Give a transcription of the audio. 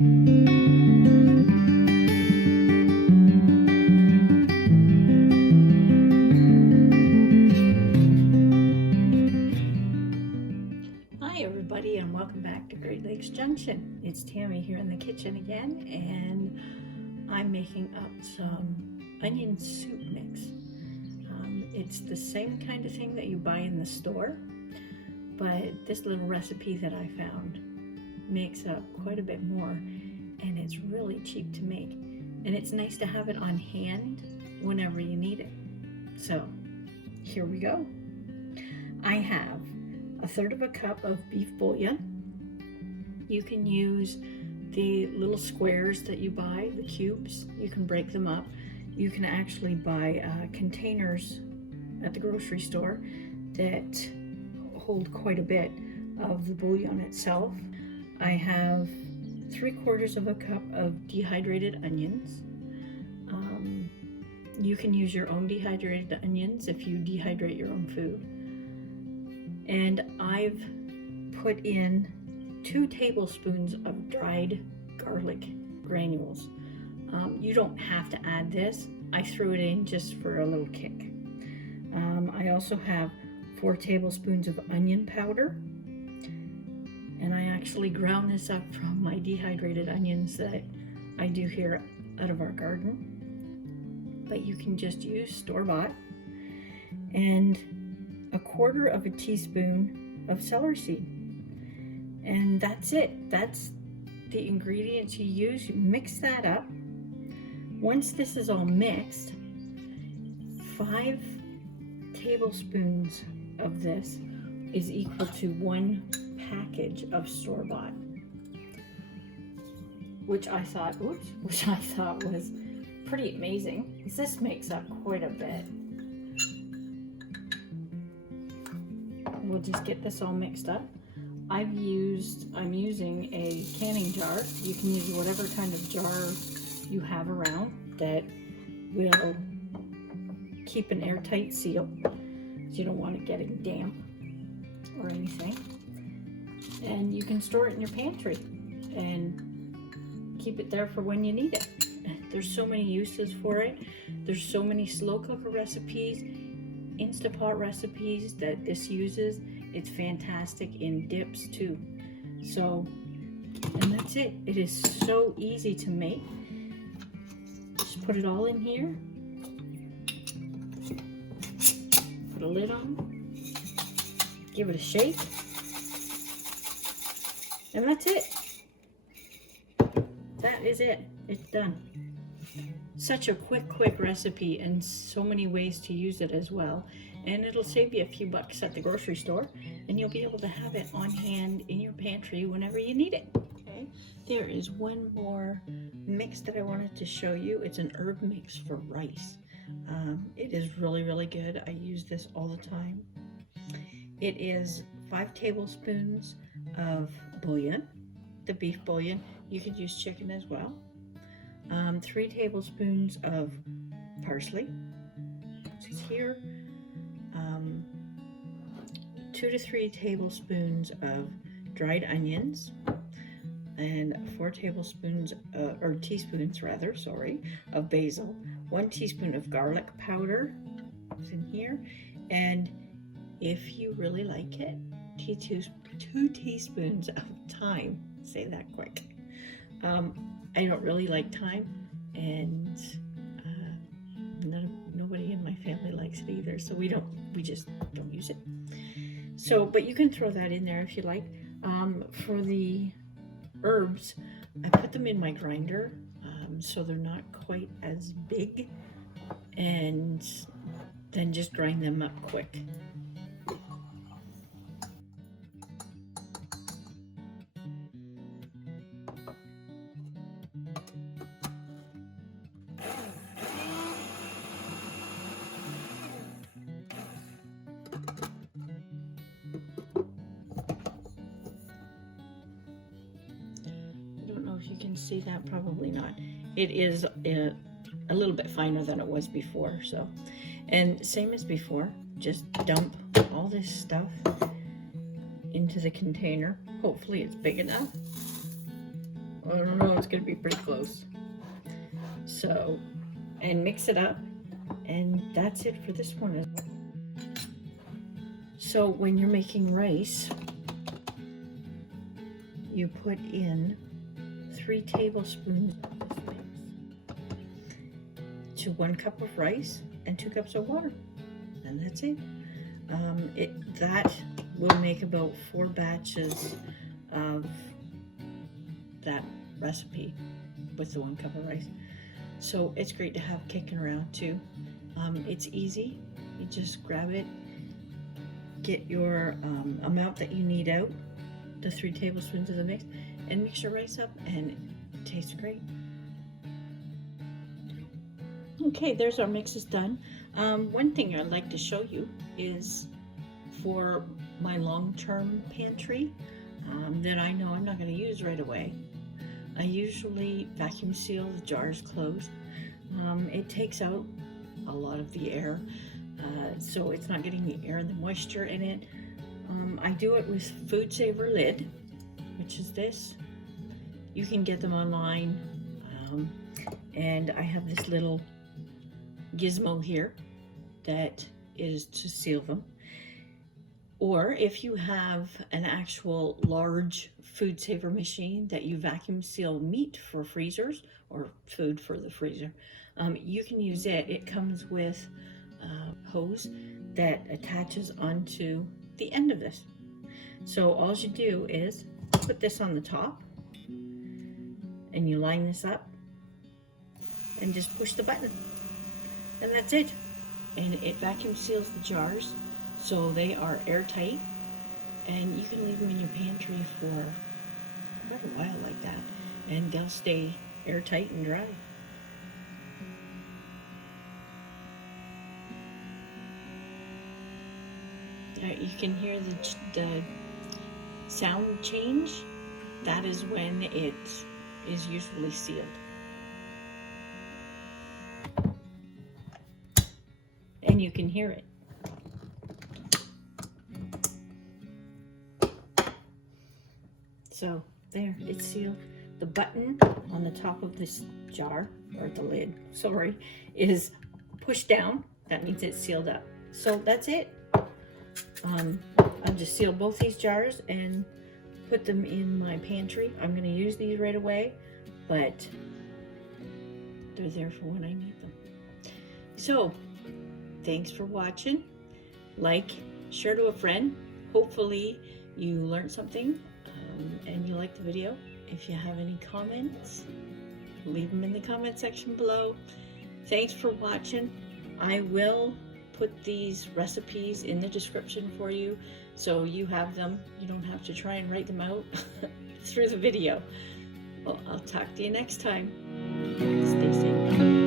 Hi everybody, and welcome back to Great Lakes Junction. It's Tammy here in the kitchen again, and I'm making up some onion soup mix. It's the same kind of thing that you buy in the store, but this little recipe that I found makes up quite a bit more, and it's really cheap to make, and it's nice to have it on hand whenever you need it. So here we go. I have 1/3 of a cup of beef bouillon. You can use the little squares that you buy, the cubes. You can break them up. You can actually buy containers at the grocery store that hold quite a bit of the bouillon itself. I have 3/4 of a cup of dehydrated onions. You can use your own dehydrated onions if you dehydrate your own food. And I've put in 2 tablespoons of dried garlic granules. You don't have to add this. I threw it in just for a little kick. I also have 4 tablespoons of onion powder. And I actually ground this up from my dehydrated onions that I do here out of our garden. But you can just use store-bought. And 1/4 of a teaspoon of celery seed, and that's it. That's the ingredients you use. You mix that up. Once this is all mixed, 5 tablespoons of this is equal to 1 package of store-bought, which I thought was pretty amazing, because this makes up quite a bit. We'll just get this all mixed up. I'm using a canning jar. You can use whatever kind of jar you have around that will keep an airtight seal, so you don't want it getting damp or anything. And you can store it in your pantry and keep it there for when you need it. There's so many uses for it. There's so many slow cooker recipes, Instapot recipes that this uses. It's fantastic in dips too. So, and that's it. It is so easy to make. Just put it all in here. Put a lid on. Give it a shake. And that's it. That is it. It's done. Such a quick recipe, and so many ways to use it as well. And it'll save you a few bucks at the grocery store, and you'll be able to have it on hand in your pantry whenever you need it. Okay, there is one more mix that I wanted to show you. It's an herb mix for rice. It is really good. I use this all the time. It is 5 tablespoons of bouillon, the beef bouillon. You could use chicken as well. 3 tablespoons of parsley, which is here. 2 to 3 tablespoons of dried onions, and 4 tablespoons, or teaspoons rather, sorry, of basil. 1 teaspoon of garlic powder is in here, and if you really like it, 2 teaspoons of thyme. Say that quick. I don't really like thyme, and nobody in my family likes it either, so we just don't use it. So, but you can throw that in there if you like. For the herbs, I put them in my grinder, so they're not quite as big, and then just grind them up quick. If you can see that, probably not. It is a little bit finer than it was before. So, and same as before, just dump all this stuff into the container. Hopefully it's big enough. I don't know, it's gonna be pretty close. So, and mix it up, and that's it for this one. So when you're making rice, you put in 3 tablespoons of this mix to 1 cup of rice and 2 cups of water, and that's it. That will make about 4 batches of that recipe with the 1 cup of rice. So it's great to have kicking around too. It's easy. You just grab it, get your amount that you need out, the 3 tablespoons of the mix, and mix your rice up, and it tastes great. Okay, there's our mixes done. One thing I'd like to show you is for my long-term pantry that I know I'm not going to use right away. I usually vacuum seal the jars closed. It takes out a lot of the air, so it's not getting the air and the moisture in it. I do it with Food Saver lid, which is this. You can get them online, and I have this little gizmo here that is to seal them. Or if you have an actual large Food Saver machine that you vacuum seal meat for freezers or food for the freezer, you can use it. It comes with a hose that attaches onto the end of this. So all you do is put this on the top, and you line this up and just push the button, and that's it. And it vacuum seals the jars so they are airtight, and you can leave them in your pantry for quite a while like that, and they'll stay airtight and dry. You can hear the sound change. That is when it is usually sealed. And you can hear it. So there, it's sealed. The button on the top of this jar, or the lid, sorry, is pushed down. That means it's sealed up. So that's it. I'll just seal both these jars and put them in my pantry. I'm going to use these right away, but they're there for when I need them. So thanks for watching. Like, share to a friend. Hopefully you learned something and you liked the video. If you have any comments, leave them in the comment section below. Thanks for watching. I will put these recipes in the description for you, so you have them. You don't have to try and write them out through the video. Well, I'll talk to you next time. Stay safe.